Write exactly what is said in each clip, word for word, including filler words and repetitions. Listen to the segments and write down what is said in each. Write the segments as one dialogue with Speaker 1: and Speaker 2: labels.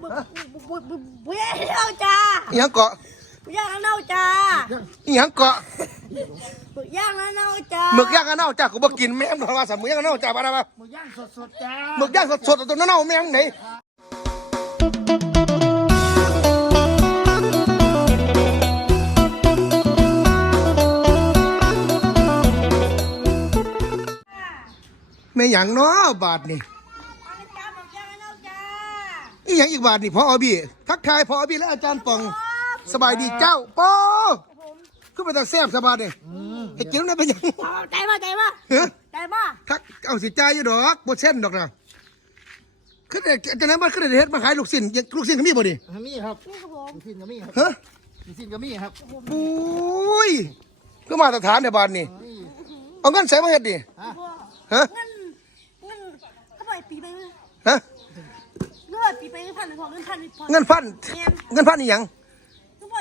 Speaker 1: บุย่างเน่าจ้า
Speaker 2: อีหยังเกาะ
Speaker 1: บุย่างเน่าจ้า
Speaker 2: อีหยังเกาะ
Speaker 1: บุย่างเน่าจ้า
Speaker 2: หมึกย่างกันเน่าจ้ากูบ่กินแม่งเพราะว่าสัตว์หมึกย่างกันเน่าจ้าบ้าบ้า
Speaker 3: หมูย่างสดๆจ้า
Speaker 2: หมึกย่างสดๆตัวเน่าแม่งไหนแม่หยังเนาะบาทนี่อีหยังอีกบาทนี่พออบีทักทายพออบีและอาจารย์ปองสบายดีเจ้าปอขึ้นไปตาแซ่บสบายเลยให้กินได้เป็นยัง
Speaker 1: ใจมาใจมา
Speaker 2: เฮ้ย
Speaker 1: ใจมา
Speaker 2: ทักเอาสิจ่ายอยู่ดอกบ่เส้นดอกนะขึ้นได้จะนั้นมันขึ้นได้เฮ็ดมาขายลูกชิ้นลูกชิ้นก็มีบ่ดิ
Speaker 3: มีครับ
Speaker 1: นี่ครับผม
Speaker 3: ลูกชิ้นก็มีครับ
Speaker 2: ฮะ
Speaker 3: ลูกชิ้นก็มีครับ
Speaker 2: ปุ้ยก็มาตรฐานในบ้านนี่เอาเงินใส่มาเฮ็ดดิ
Speaker 3: ฮะ
Speaker 2: ฮะ
Speaker 1: เงินเงินเท่าไหร่ปีไป
Speaker 2: ฮะ
Speaker 1: เท่าไหร่ปีไปพันพอเงินพันพอ
Speaker 2: เงินพันเงินพันนี่หยัง
Speaker 1: เท่าไหร่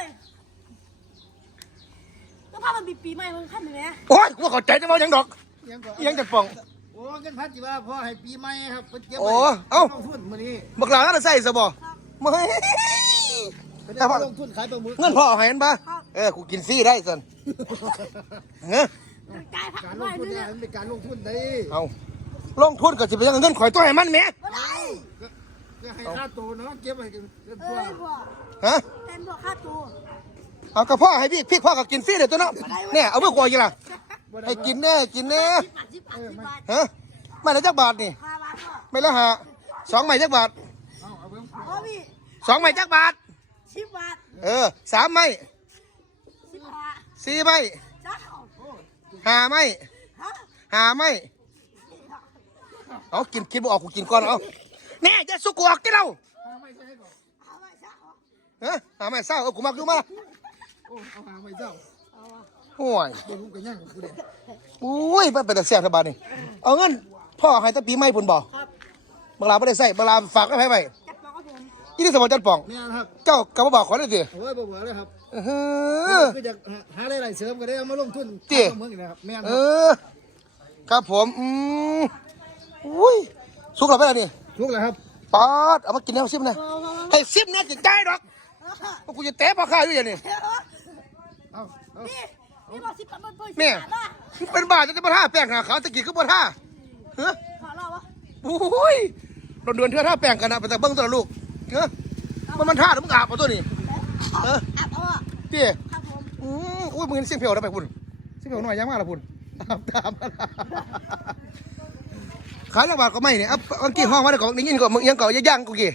Speaker 1: ก็พามันปีปีใหม่มันพันหนึ่งไง
Speaker 2: โอ้ยกูเข้าใจจะว่าหยังดอก
Speaker 3: ยังก่อน
Speaker 2: อีหยังจะป่อง
Speaker 3: โอ้เงินพัดจีว่าพ่อให้ปีใหม่ครับเพิ่นเก็บ
Speaker 2: โอ้
Speaker 3: ไว้
Speaker 2: เอ้า
Speaker 3: ลงทุนมื้อนี้
Speaker 2: บักหลาน่ะใส่ซะบ่ไม่
Speaker 3: ไปได้มาลงทุนขายปลาหมึก
Speaker 2: เงินพ่อให้เห็นปะเออกูกินฟรีได้สันเฮ้ย
Speaker 1: จ่ายพัน
Speaker 3: การล
Speaker 1: ไว้
Speaker 3: งทุน
Speaker 1: เนี่
Speaker 3: เนี่ย ยมันเป็นการลงทุนได้
Speaker 2: เอาลงทุนก็สิไปยังเงินข่อยตัวให้มันแหม
Speaker 1: ก็ได้
Speaker 3: ก็ก็ให้ค่าตัวเนาะเก็บไว้กันเงิน
Speaker 1: เอ
Speaker 3: ตัว
Speaker 1: อพอ
Speaker 2: ฮะ
Speaker 1: เต็มพอค่าตัว
Speaker 2: เอากระพ่อให้พี่พี่พ่อก็กินฟรีเดี๋ยวตัวเนาะเนี่ยเอาเมื่อกว่าอีกล่ะให้กินแน่กินแน่
Speaker 1: สิบบาทสิบบาทสิบบาท
Speaker 2: ฮะไม่ละจักบาทนี่
Speaker 1: ห้าบาทก็
Speaker 2: ไม่ละหาสองใหม่จักบาท
Speaker 3: เอาเอาเบิ่ง
Speaker 1: พอพี่
Speaker 2: สองใหม่จักบาท
Speaker 1: สิบบาท
Speaker 2: เออสามใหม่
Speaker 1: สิบบาท
Speaker 2: สี่ใหม่
Speaker 1: เจ้า
Speaker 2: ห้าใหม่
Speaker 1: ฮะ
Speaker 2: ห้าใหม่เอากินกินบ่ออกกูกินก่อนเอาแน่จะสุกกูออกกินเรา
Speaker 3: หาไม่ใช่ก่อน
Speaker 1: เอาไว้เจ้า
Speaker 2: ฮะหาไม่เศร้าเอากูมากูมา
Speaker 3: โอ้เอาหาไม่เจ้า
Speaker 2: ห่วย
Speaker 3: เดี๋ยวผมก็ย่างกับกูเด้
Speaker 2: อุ้ยมันเป็นแต่เสียทบาทนี่เอาเงินพ่อให้ตั้งปีใหม่พุ่นบ่
Speaker 1: ครับ
Speaker 2: บางลาไม่ได้ใส่บางลาฝากไว้ให้ไว้
Speaker 1: จับปองครับผม
Speaker 2: ยี่นี่สมบัติจันป่อง
Speaker 3: เนี่ยครับ
Speaker 2: เจ้ากำมาบอกขอเลยสิ
Speaker 3: โอ้ยบ่เบื่อเลยครับ
Speaker 2: เออ
Speaker 3: คือจะหาได้หลายเสริมก็ได้เอามาลงทุน
Speaker 2: เจ๊
Speaker 3: ขายปลาหมึกนี่นะครับแม่น
Speaker 2: เอ
Speaker 3: ครับ
Speaker 2: อครับผมอืมอุ้ยสุกหรือไม่ล่ะนี่
Speaker 3: ทุกแล้วครับ
Speaker 2: ปอดเอามากินแล้วซิมนะให้ซิมนะจิตใจดอกว่ากูจะเตะพ่อข้าอยู่อย่างนี้
Speaker 3: เอาเอา
Speaker 1: นี่นี่บอกสิบบาทมันเพิ่มสิ
Speaker 2: เนี่ย
Speaker 1: บบาทละ
Speaker 2: เป็นบาทจะจะมาท่าแป้งหาขาวตะกี้ก็มาท่าเฮ้ย
Speaker 1: ขอเราวะ
Speaker 2: อุ้ยโดนเดือนเท่าท่าแป้งกันนะไปแต่เบิ้งตัวลูกเฮ้ยมันมันท่าหรือมึงอาบเอาตัวนี้เออ
Speaker 1: อาบเอาอ่ะ
Speaker 2: เตี้ย
Speaker 1: ครับผม
Speaker 2: อืมอุ้ยมึงเห็นเสียงเพียวได้ไหมคุณเสียงเพียวหน่อยยังมากละคุณตามตามขายจังบาทก็ไม่เนี่ยอ่ะอันกี้ห้องมาได้ก่อนนี่ยินก่อนมึงยังก่อนย่างกูกี่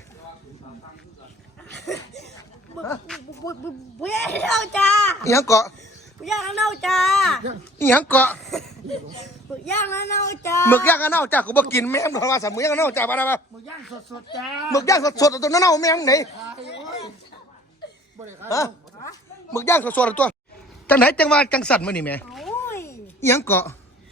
Speaker 1: บุบุบุบุย่างเน่าจ้า
Speaker 2: อีหยังเกาะ
Speaker 1: บุย่างเน่าจ้า
Speaker 2: อีหยังเกาะ
Speaker 1: บุย่างเน่าจ้า
Speaker 2: หมึกย่างกันเน่าจ้ากูบ่กินแม่งเพราะว่าสัตว์หมึกย่างกันเน่าจ้าบ้าบ้า
Speaker 3: หมูย่างสดๆจ้า
Speaker 2: หมึกย่างสดๆตัวเน่าแม่งไหน
Speaker 3: ขายโอ้ยบ่ได้ขาย
Speaker 2: ฮะหมึกย่างสดๆตัวจังไหนจังว่าจังสัตว์มื้อนี่แม่
Speaker 1: โอ้ย
Speaker 2: อีหยังเกาะ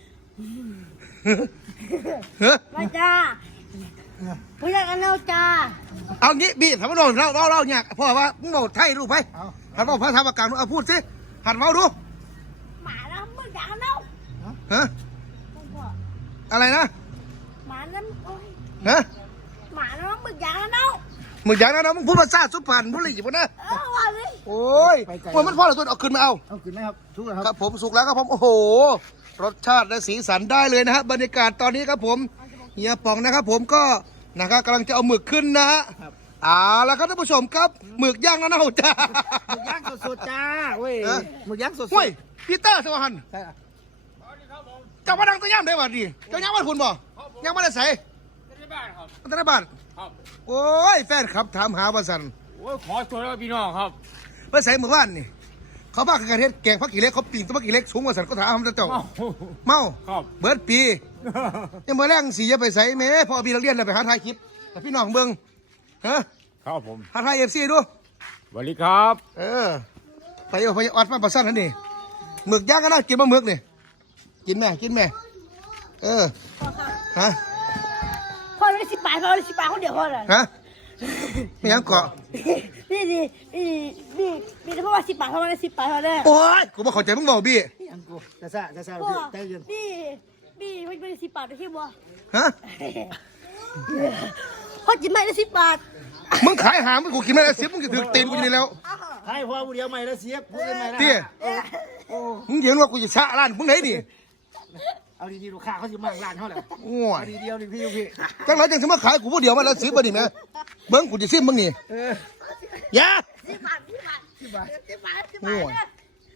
Speaker 2: เฮ้ย
Speaker 1: มาจ้าบุย่างเน่าจ้า
Speaker 2: เอางี้บี้ถามว่าเราเราเราเราเนี่ยพ่อว่ามึงบอกไทยรู้ไหม
Speaker 3: เอา
Speaker 2: หันว่าพระธรรมกลางเอาพูดสิหันเมาดู
Speaker 1: หมาแล้วมึงย่างเน่า
Speaker 2: ฮะอะไรนะ
Speaker 1: หมานั้นโอ้ย
Speaker 2: ฮะ
Speaker 1: หมาแล้วมึงย่างเน่า
Speaker 2: มึงอย่างนั้นนะมึงพูดภาษาสุพรรณบุรีอยู่ปะนะ
Speaker 1: เออว่าสิ
Speaker 2: โอ้ยว่ามันพ่อเราตัวเอาขึ้นมาเอา
Speaker 3: เอาขึ้นไหมครับทุกแล้ว
Speaker 2: ค
Speaker 3: ค
Speaker 2: รั
Speaker 3: รั
Speaker 2: บบ ผมสุกแล้วครับผมโอ้โหรสชาติและสีสันได้เลยนะฮะบรรยากาศตอนนี้ครับผมเฮียป่องนะครับผมก็นะครับกำลังจะเอาหมึกขึ้นนะฮะเอาละครับท่านผู้ชมครับหมึกย่างนะเน่าจ้า
Speaker 3: หมูย่างสดๆจ้าเว้ย
Speaker 2: ฮะ
Speaker 3: หมูย่างสดๆ
Speaker 2: เฮ้ยพีเตอร์สวัสดิ์
Speaker 3: ใช่อะ
Speaker 2: เจ้ามาดังตัวย่ำได้บ่ดีเจ้าย่ำบ้านคุณบ่ย่ำบ้านไหน
Speaker 4: ในบ้านครับ
Speaker 2: มันในบ้าน
Speaker 4: ครับ
Speaker 2: โอ้ยแฟนครับถามหาบ้านสัน
Speaker 4: โอ้ยขอชวนแล้วพี่น้องครับ
Speaker 2: บ้านใส่หมู่บ้านนี่เขาบ้ากันเฮ็ดแกงผักขี้เหล็กเขาปีนตัวผักขี้เหล็กสูงกว่าสันก็ถามเจ้า
Speaker 4: เอ้า
Speaker 2: เมา
Speaker 4: ครับ
Speaker 2: เบิร์ดปียังมาแรงสีจะไปใส่แม่พอพี่นักเรียนเลยไปหาถ่ายคลิปแต่พี่น้องเบิ่งฮะ
Speaker 4: ครับผม
Speaker 2: หาถ่ายเอฟซีดู
Speaker 4: สวัสดีครับ
Speaker 2: เออไปเอาไปออดมาประสันนั่นนี่หมึกย่างก็น่ากินมาหมึกนี่กินแม่กินแม่เออฮะ
Speaker 1: พ่อเลยสิบบาทพ่อเลยสิบบาทคนเดียวพ่อเลย
Speaker 2: ฮะไม่ยังเกาะ
Speaker 1: นี่นี่นี่นี่นี่เพราะว่าสิบบาทเพราะว่าสิบบาทเท่านั้น
Speaker 2: โอ้ยกูบ่เข้าใจมึงบอกบี้
Speaker 3: ยังกูจะซ่าจะซ่า
Speaker 1: พ่อ
Speaker 3: ใจเย็น
Speaker 1: นี่นี่ไม่ไม่สิบบาทไปที่บัว
Speaker 2: ฮะ
Speaker 1: พ่อกินไม่ได้สิบบาท
Speaker 2: มึงขายหามึงกูกินไม่ได้สิบมึงจะถือตีนกูอยู่นี่แล้ว
Speaker 3: ให้พ่อผู้เดียวใหม่แล้วเสียบผู้อื่นใหม่แล้ว
Speaker 2: เตี้ย
Speaker 3: โอ้
Speaker 2: มึงเห็นว่ากูจะชะร้านมึงไหนนี่
Speaker 3: เอาดีๆลูกค้าเขาจะมาร้านเขาแหละ
Speaker 2: โอ้
Speaker 3: เอา
Speaker 2: ย
Speaker 3: ดีเดียวดิพี่พี่
Speaker 2: จังไรจังสมาขายกูผู้เดียวมาแล้วสิบบ่นี่แม่เบิ้งกูจะซิมมึงนี่
Speaker 3: เออ
Speaker 2: อย่า
Speaker 1: สิบบาทสิบบาทสิบบาทสิบบาทสิบบา
Speaker 2: โอ้
Speaker 1: ท
Speaker 2: ย
Speaker 1: เนี่ย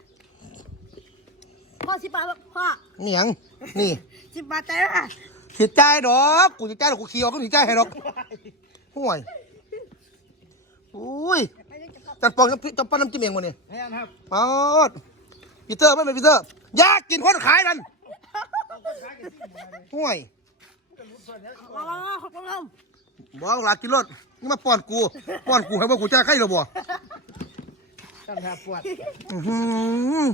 Speaker 1: พ่อสิบบาทพ่อ
Speaker 2: นี่หยังนี่
Speaker 1: สิบบาทใจายนะ
Speaker 2: สิจ่ายดอกกูจะจ่ายดอกกูขี่ออกก็สิจ่ายให้ดอกห่วยโอ้ยจัดปองจัดจัดปั้นน้ำจิ้มเองวะเนี่ย
Speaker 3: แม่นครับ
Speaker 2: ปอดปีเตอร์ไม่เป็นปีเตอร์อยากกินคนขายนั่นห่วย
Speaker 1: มามามาขอบคุณครับ
Speaker 2: บอกหลากินรถนี่มาป้อนกูป้อนกูให้ว่ากูจะใกล้หรือบ่
Speaker 3: กันแทบปวด
Speaker 2: อื้อหือ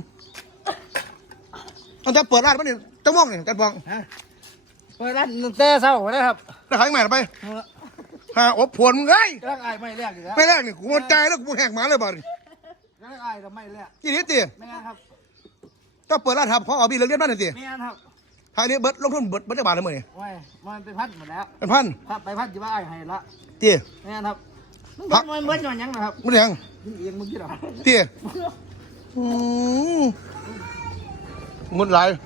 Speaker 2: มันจะเปิดร้านมั้ยนี่จะม่วงนี่จัดปอง
Speaker 3: ฮะเปิดร้านเต้เศร้านะครับ
Speaker 2: ได้ขายใหม่หรือไปหาอบผลมึงไง
Speaker 3: กำลังอายไม่แรกอยู่แล้ว
Speaker 2: ไม่แรกนี่กูหมดใจแล้วกูแหกหมาเลยบ่นี่
Speaker 3: กำลังอายแต่ไม่แรก
Speaker 2: ยี่นี้ตี
Speaker 3: แม่นครับ
Speaker 2: ก็เปิดร้านทำของออบีเรียนบ้านหน่อยตี
Speaker 3: แม่นครับ
Speaker 2: ทายนี้เบิร์ดลงทุนเบิร์ดเบิร์ดจะบาทเลยมั้ยนี่
Speaker 3: โอ้ยมันเป็นพัดหมดแล้ว
Speaker 2: เป็นพัน
Speaker 3: ครับไปพัดจีบ้าอายให้ละ
Speaker 2: ตี
Speaker 3: แม่นครับมันมันมันย้อนยังนะครับ
Speaker 2: มันยัง
Speaker 3: ยิงเอียงมึงกี่หรอ
Speaker 2: ตีอืมงดไหลาย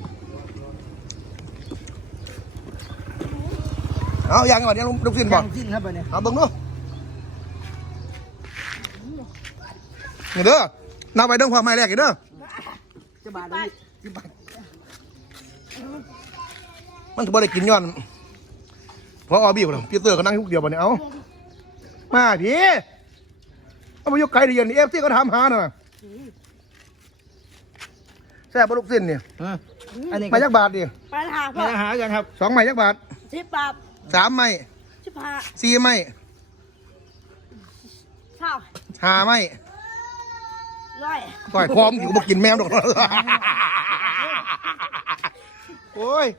Speaker 2: เอาอย่างก่อนเนี่ยลูกศิษย์บอก
Speaker 3: จิ้นครับไปเนี่ย
Speaker 2: เอาเบิ่งดูนี่เด้อนับไปเด้งความไม่แรกอีกเด้อ
Speaker 3: จะบาทเลยจีบาท
Speaker 2: มันถือว่าได้กินย้อนเพราะออบี้คนพี่เตอร์ก็นั่งทุกเดียวบ่เนี่ยเอามาพี่เอามายกไก่ได้เย็นนี่เอฟซีก็ถามหาน่ะแซ่บบ่ลูกศิษย์เนี่ย
Speaker 3: อันนี้
Speaker 2: ไม้ยักบาทดิ
Speaker 1: ไปหาพ่
Speaker 3: ไม่
Speaker 1: อ
Speaker 3: ได้หากันครับ
Speaker 2: สองไม้ยักบาท
Speaker 1: สิบบาท
Speaker 2: สามไม้
Speaker 1: สิบห้า
Speaker 2: สี่ไม้
Speaker 1: เท่า
Speaker 2: ห้าไม้
Speaker 1: ร้อย
Speaker 2: ต่อยพร้อมอยู่ก็บอกกินแมวดอก โอ้ย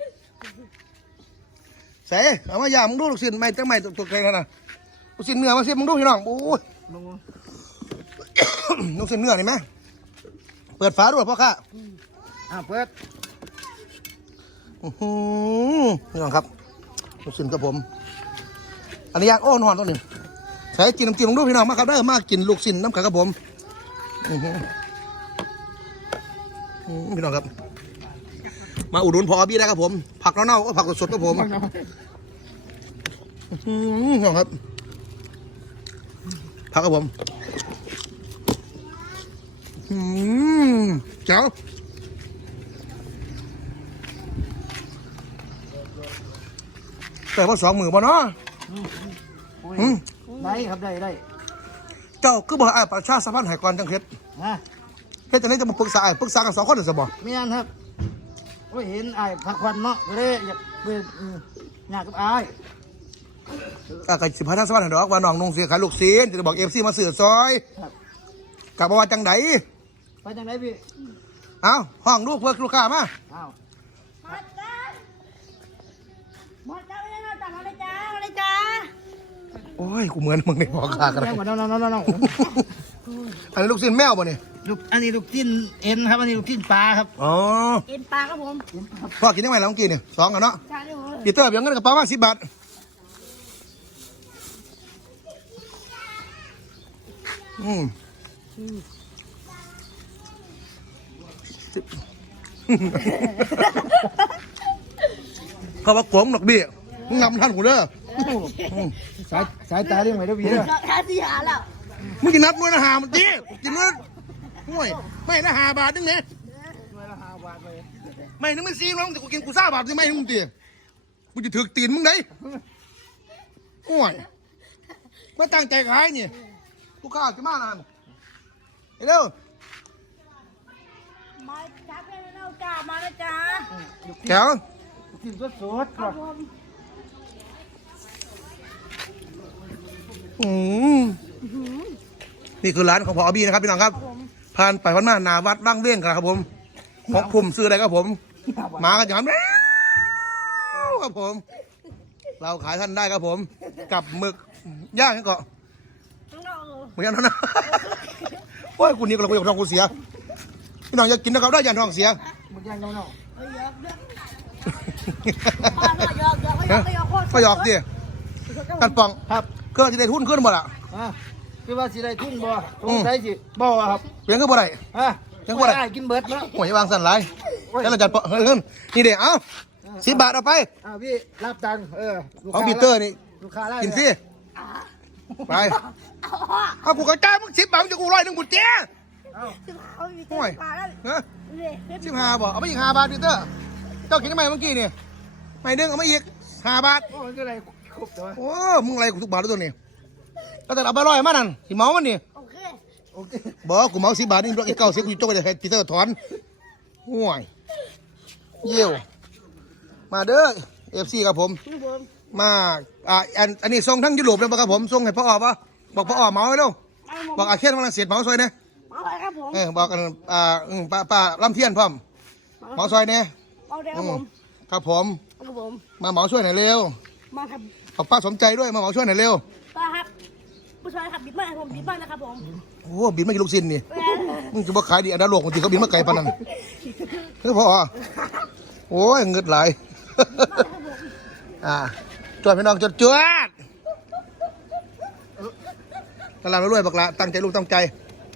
Speaker 2: เสเอามาย่างมึงดูลูกศิษย์ไม่จังไม่ตัวตัวเกรงแล้วนะลูกศิษย์เนื้อมาสิมึงดูพี่น้องโอ้ย
Speaker 3: ลง
Speaker 2: ลูกศิษย์เนื้อนี่ไหมเปิดฝาด้วยพ่อข้า
Speaker 3: อ่าเปิด
Speaker 2: อื้อหือพี่น้องครับลูกศิษย์กับผม อันนี้ย่างโอ้นอนตัวนี้ใส่กินน้ำจิ้มมึงดูพี่น้องมาครับเด้อมากินลูกศิษย์น้ำขากับผมอื้อหืออื้อพี่น้องครับ มาอุดหนุนพอบี้ได้ครับผม ผักเน่าๆก็ผักสดๆครับผมอื้อหือน้องครับ ผักครับผมอืมเจ้าแต่ว่าสองมือบ่เนาะอืม
Speaker 3: ได้ครับได้ได้
Speaker 2: เจ้าคือบ่อ้ายประชาสัมพันธ์ให้ก่อนจังเฮ็ด
Speaker 3: นะ
Speaker 2: เฮ็ดจังได๋จะมาปรึกษาอ้ายปรึกษากันสองคนได้ซะบ่
Speaker 3: ไม่งั้นครับโอ้ยเห็นไอ้พักควันเนาะก็เลยอยากไปอยากกับไอ้
Speaker 2: อ่ะก็สิพาทางสัมพันธ์ให้ดอกว่าน้องนุ่งเสียขายลูกศิษย์จะได้บอก เอฟ ซี มาซื้อซอย
Speaker 3: ครับ
Speaker 2: กลับมาว่าจังได
Speaker 3: ไปจังไหนพี่
Speaker 2: เอ้าห้องลูกเพื่อลูกค้ามา
Speaker 3: อ้าว
Speaker 1: มาจ้ามาจ้าไม่ได้มาจ้ามาเลยจ้ามาเลยจ้า
Speaker 2: โอ้ย กูเหมือนมึงในพอค้ากัน
Speaker 3: แม่งกว่าน้องน้องน้องน้อง
Speaker 2: อันนี้ลูกศิษย์แมวป่ะเนี่ย
Speaker 3: ลูกอันนี้ลูกจิ้นเอ็นครับอันนี้ลูกจิ้นปลาครับ
Speaker 2: อ๋อ
Speaker 1: เอ็นปลาครับผม
Speaker 2: พ่อกินยังไงแล้วเมื่อกี้เนี่ยสองกันเนาะ
Speaker 1: จ้าเนี่ยผม
Speaker 2: ปีเตอร์เบี้ยเงินกระเป๋ามาสิบบาท อืมเขาว่าโกงดอกเบี้ยมึงนำท่านกูเด้อ
Speaker 3: สายสายตาเรื่องไหนด้วยพี่เนี่ย
Speaker 1: เราท้าสี่หาแล้ว
Speaker 2: มึงจะนับด้วยนะหามันจีกินเงินห่วยไม่นะหาบาทนึงเนี่ย
Speaker 3: เวลาหาบาทเลย
Speaker 2: ไม่นึงไม่ซีน้องแต่กูกินกูซ่าบาทสิไม่มึงตีกูจะถือตีนมึงได้ห่วยไม่ตั้งใจขายเนี่ยลูกค้าจะมานานเร็ว
Speaker 1: มาจ้าเป็นเอาจ้ามาเลยจ้า
Speaker 2: แก้ว
Speaker 3: ลูกจิ้นสดๆ
Speaker 1: ค
Speaker 3: ค
Speaker 1: รั
Speaker 3: รั
Speaker 1: บบ ผม
Speaker 2: อืมนี่คือร้านของพอบีนะครับพี่น้องครับผ่านไปวันมาหนาวัดบ้างเบี้ยงครับผมของผมซื้ออะไรครับผมมากันอย่างนั้นครับผม เราขายท่านได้ครับผม กับหมึกย่างนี่ก็
Speaker 1: ข้างนอกเออ
Speaker 2: เหมือนกันนะโอ้ยคุณนี่ก็เราไปหยอกทองกูเสียพี่น้องอยากกินนะครับได้ยันทองเสีย
Speaker 3: มึงยังน้อง
Speaker 1: เฮ้ยเยอะเยอะพ่อพ่อยอกยอกไม่ยอกไม่ยอกโคตร
Speaker 2: ก็หยอกดิ
Speaker 1: ย
Speaker 2: กันปอง
Speaker 3: ครับ
Speaker 2: เครื่องจะได้ทุนขึ้นหมดอ่ะ
Speaker 3: อ่าคือว่าสิได้ทุนบ่สงสัยสิบ่ครับ
Speaker 2: เปลี่ยนก็บ่ได้
Speaker 3: อ่ะ
Speaker 2: ยังบ่ได้
Speaker 3: กินเบิดเนาะ
Speaker 2: หวยวางสั่นไรแล้วเราจัดเฮ้ยเฮ้ยนี่เด็กเอาสิบบาทเอาไป
Speaker 3: อ่าพี่รับตังค์เออลูก
Speaker 2: ของ
Speaker 3: ค้า
Speaker 2: ปีเตอร์นี่
Speaker 3: ลูกค้าได้
Speaker 2: กินฟรีไปเอากูกระจายมึงสิบบาทมึงจะกูร้อยหนึ่งกูเจ๊
Speaker 3: เอ้า
Speaker 1: สิบห้ามีเจ็
Speaker 2: โอ้ย
Speaker 1: ดบาทแล้ว
Speaker 2: ฮะ
Speaker 1: เนี่ย
Speaker 2: สิบห้าบ่เอาไปอีกห้าบาทปีเตอร์เจ้ากินทำไมเมื่อกี้นี่ไม่ดึงเอามาอีกห้าบาท
Speaker 3: โอ้ยก็เลยครบแต่ว่า
Speaker 2: โอ้มึงอะไรกูทุกบาทแล้วตัวนี้ก็แต่เอาไปร้อยมานั่นสิเมามันนี่
Speaker 1: โอเค
Speaker 3: โอเค
Speaker 2: บอกกูเมาสิบบาทนี่รถอีกเก้าสิบกูจะจกไปให้ปีเตอร์ถอนห่วยเยี่ยวมาเด้อเอฟซีครับผม
Speaker 1: นี่ผม
Speaker 2: มาอ่าอันอันนี้ส่งทั้งยุโรปเลยป่ะครับผมส่งให้พ่อออป่ะบอกพ่อออเมาให้เร็ว
Speaker 1: เอาผม
Speaker 2: บอกอาเคียนฝรั่งเศสเมาซอยเนี่ย
Speaker 1: เอาไปครับผม
Speaker 2: เออบอกกันอ่าอืมป้าป้าลำเทียนพร้อมเมาซอยเนี่ย
Speaker 1: เอาได้ค
Speaker 2: อื
Speaker 1: รับผม
Speaker 2: มครับผม
Speaker 1: เอาครับผม
Speaker 2: มาเมาช่วยหน่อยเร็ว
Speaker 1: มาครับ
Speaker 2: ขอบป้าสมใจด้วยมาเมาช่วยหน่อยเร็ว
Speaker 1: ป้าครับผู้ชายขับบิดบ้านผมบิดบ้านนะครับผม
Speaker 2: โอ้บินมากี่ลูกซินนี่
Speaker 1: เออ
Speaker 2: มึงจะบอกขายดีอันดาโลกบางทีเขาบินมาไกลปานนั้นเฮ้ยพ่อโอ้ยเงิดไหลาย อ่าจวดพี่น้องจวดจวดตลาดรวยๆบักละตั้งใจลูกตั้งใจ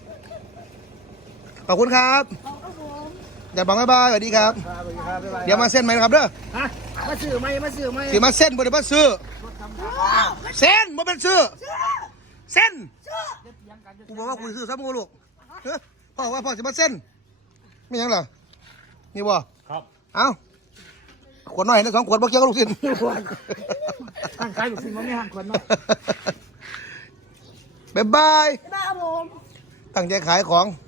Speaker 2: ขอบคุณครับ
Speaker 1: เอาครับผม
Speaker 2: อย่าบังบ๊ายบายสวัสดีครับ
Speaker 3: ครับสวัสดีครับบ๊ายบาย
Speaker 2: เดี๋ยวมาเส้นไหมนะครับเด้อ
Speaker 3: ฮะมาซื้อไหมมาซื้อไหม
Speaker 2: สิมาเส้นบ่ได้มาซื้อเส้นบ่เป็นซื้อเส้นกูบอกว่ากูซื้อซ้ำกูลูกเฮ้ยพ่อว่าพ่อสิมาเส้นไม่หยังเหรอนี่บ่
Speaker 4: ครับ
Speaker 2: เอ้าขวดน้อยนะสองขวดบ่เกี่ยวกับลูกศิษย์
Speaker 3: ทางขายอยู่สิมันไม่ห่างคนเนาะ
Speaker 2: บ๊ายบาย
Speaker 1: บ๊ายบายครับผม
Speaker 2: ตั้งใจขายของ